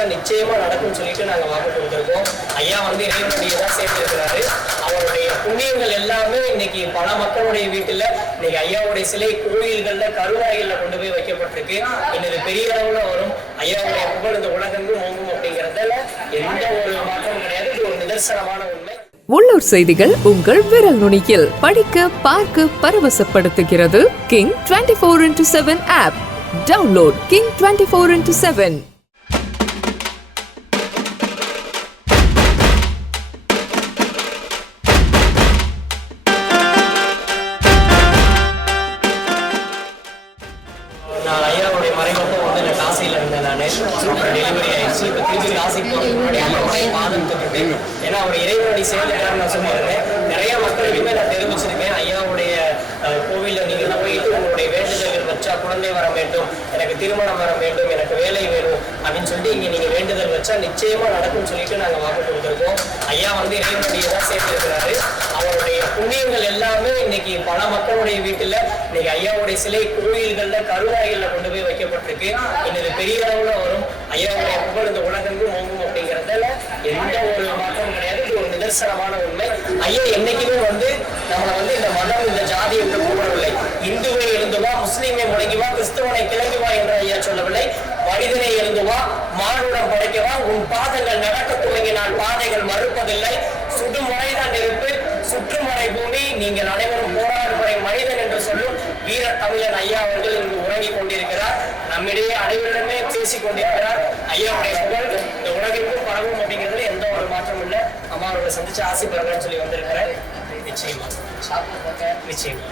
வச்சா நிச்சயமா நடக்கும்னு சொல்லிட்டு நாங்க வாக்கு கொடுத்துருக்கோம். ஐயா வந்து இறைவனுடைய தான் சேர்த்திருக்கிறாரு. அவருடைய புண்ணியங்கள் எல்லாமே இன்னைக்கு பல மக்களுடைய வீட்டுல இன்னைக்கு ஐயாவுடைய சிலை கோயில்கள்ல கருவாய்கள்ல கொண்டு போய் வைக்கப்பட்டிருக்கு. இன்னது பெரிய அளவுல வரும். ஐயாவுடைய புகழ் இந்த உலகெங்கும் ஓங்கும் அப்படிங்கறதுல எந்த ஒரு மாற்றமும் கிடையாது. இது ஒரு நிதர்சனமான உண்மை. உள்ளூர் செய்திகள் உங்கள் விரல் நுனியில் படிக்க பார்க்க பரவசப்படுத்துகிறது king 24x7 app. Download king 24x7. நான் ஐயாவுடைய மறைமுகத்தை வந்து நான் காசியில் இருந்தேன். நான் டெலிவரி ஆயிடுச்சு. இப்போ திருப்பி காசிக்கு போகிறதுக்கு முன்னாடி ஐயாவுடைய பாதம் தொட்டுட்டேன். ஏன்னா அவர் இறைவனுடைய சேர்ந்துட்டாருன்னு நான் சொல்லியிருந்தேன். நிறைய மக்களுக்குமே நான் தெரிவிச்சிருக்கேன். ஐயாவுடைய கோவிலில் நீங்கள் போயிட்டு உங்களுடைய வேண்டுதல்கள் வச்சா குழந்தை வர வேண்டும், எனக்கு திருமணம் வர வேண்டும், எனக்கு வேலை வேணும் அப்படின்னு சொல்லிட்டு இங்கே நீங்கள் வேண்டுதல் வச்சா நிச்சயமா நடக்கும்னு சொல்லிட்டு நாங்கள் வாக்கு கொடுத்துருக்கோம். ஐயா வந்து இறைவனுடைய தான் சேர்த்திருக்கிறாரு. அவருடைய புண்ணியங்கள் எல்லாமே இன்னைக்கு பல மக்களுடைய வீட்டுல இன்னைக்கு ஐயாவுடைய சிலை கோயில்கள்ல கருவாய்கள்ல கொண்டு போய் வைக்கப்பட்டிருக்கு. இன்னது பெரிய அளவுல வரும். ஐயாவுடைய புகழ் இந்த உலகெங்கும் ஓங்கும் அப்படிங்கறதுல எந்த ஒரு மாற்றமும் கிடையாது. இது ஒரு நிதர்சனமான உண்மை. ஐயா என்னைக்குமே வந்து நம்மளை வந்து இந்த மதம் இந்த ஜாதி என்று கூறவில்லை. இந்துவை எழுந்துவா, முஸ்லீமை முடங்கிவா, கிறிஸ்தவனை கிளங்குவா என்று ஐயா சொல்லவில்லை. மனிதனை எழுந்துவா, மானுடம் படைக்கவா, உன் பாதங்கள் நடக்க துவங்கினால் பாதைகள் மறுப்பதில்லை. சுடுமுறைதான் நெருப்பு, சுற்றுமுறை பூமி, நீங்கள் அனைவரும் போராடுமுறை மனிதன் என்று சொல்லும் வீர தமிழன் ஐயா அவர்கள் இங்கு உறங்கிக் கொண்டிருக்கிறார். நம்மிடையே அனைவரிடமே பேசிக் கொண்டிருக்கிறார். ஐயாவுடைய புகழ் இந்த உலகிற்கும் பரவும் அப்படிங்கிறதுல எந்த ஒரு மாற்றமும் இல்லை. அம்மாவோட சந்திச்சு ஆசை பெறலாம்னு சொல்லி வந்திருக்கிறேன். நிச்சயமா நிச்சயமா.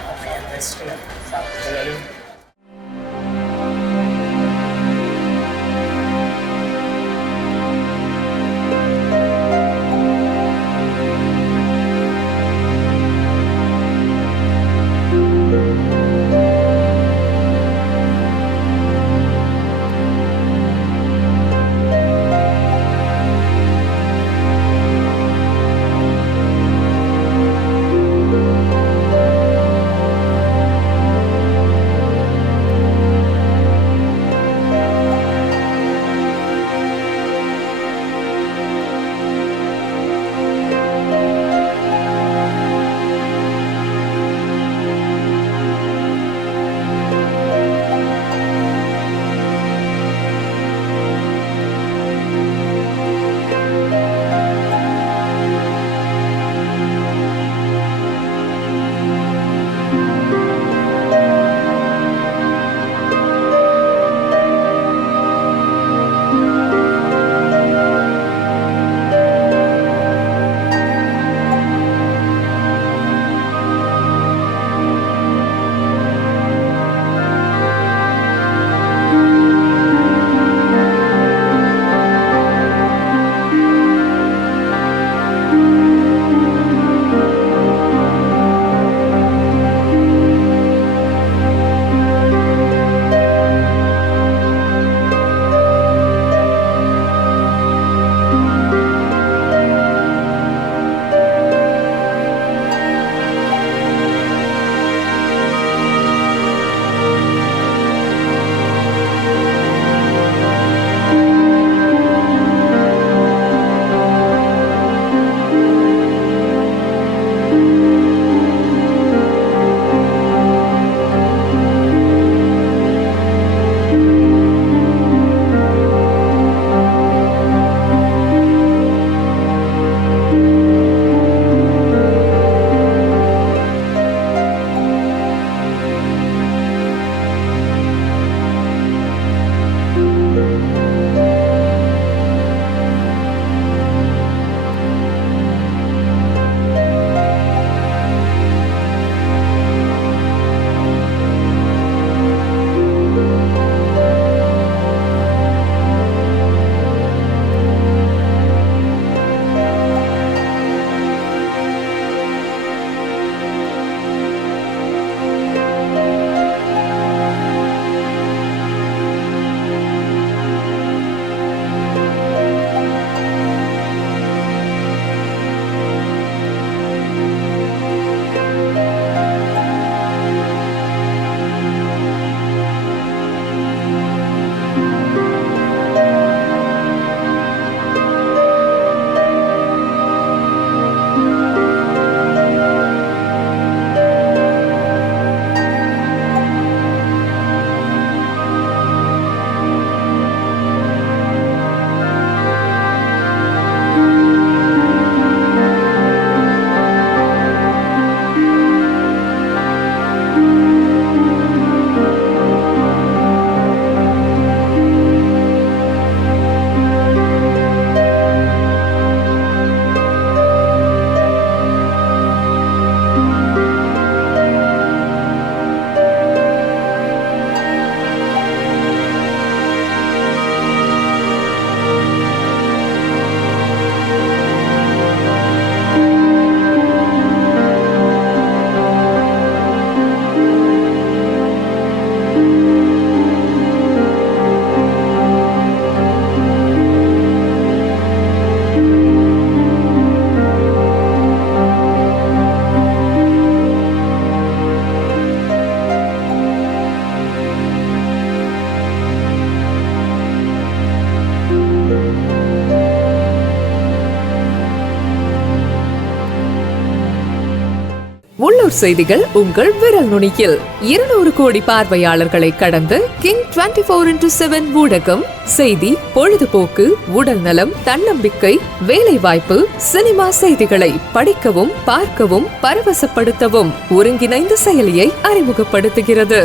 உள்ளூர் செய்திகள் உங்கள் விரல் நுனியில் 200 கோடி பார்வையாளர்களை கடந்து கிங் 24/7 ஊடகம் செய்தி, பொழுதுபோக்கு, உடல் நலம், தன்னம்பிக்கை, வேலை வாய்ப்பு, சினிமா செய்திகளை படிக்கவும் பார்க்கவும் பரவசப்படுத்தவும் ஒருங்கிணைந்த செயலியை அறிமுகப்படுத்துகிறது.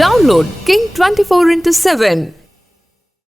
Download king 24/7.